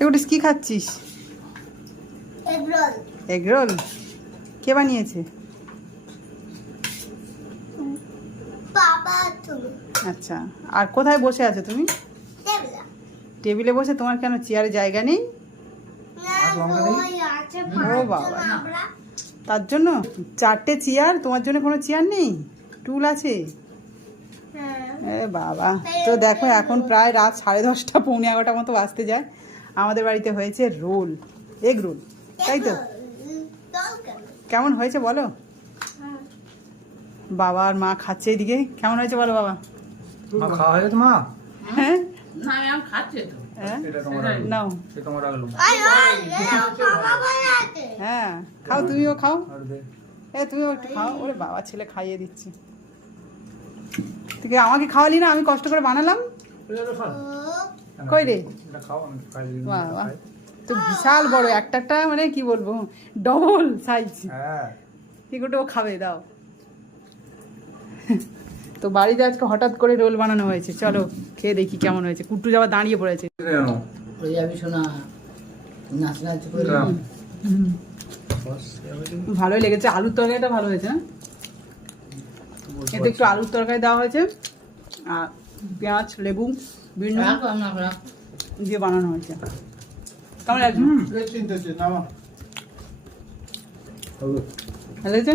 এগুলো কি খাচ্ছিস? এগরোল কে বানিয়েছে? আচ্ছা আর কোথায় বসে আছো তুমি? টেবিলে বসে তোমার কেন চেয়ারে জায়গা নেই? না ওই আছে ও বাবা। তার জন্য চারটে চেয়ার তোমার জন্য কোনো চেয়ার নেই? টুল আছে? হ্যাঁ। এ বাবা। তো দেখো এখন প্রায় রাত সাড়ে দশটা পৌনে এগারোটা মতো বাজতে যায়। আমাদের বাড়িতে হয়েছে রোল এগ রোল তাই তো? কেমন হয়েছে বলো? বাবা আর মা খাচ্ছে এদিকে কেমন হয়েছে বলো বাবা? মা খাওয়া হয়ে গেছে মা? হ্যাঁ? না আমি আম খাচ্ছি তো। হ্যাঁ? হ্যাঁ খাও তুমিও খাও। এ তুমিও একটু খাও ওরে বাবা ছেলে খাইয়ে দিচ্ছি। তুই আমাকে খাওয়ালি না? আমি কষ্ট করে বানালাম? কই রে? তো বিশাল বড় একটা একটা মানে কি বলব ডবল সাইজ হ্যাঁ। ঠিক ওটাও খাবে দাও। তো বাড়িতে আজকে হঠাৎ করে রোল বানানো হয়েছে চলো খেয়ে দেখি কেমন হয়েছে। কুট্টু যাবার দাঁড়িয়ে পড়েছে। ভালোই লেগেছে আলুর তরকারিটা ভালো হয়েছে না এতে একটু আলুর তরকারি দেওয়া হয়েছে আর পেঁয়াজ লেবু। আমরা রাখ দিয়ে বানানো হয়েছে। কেমন লাগছে? ভালো হয়েছে?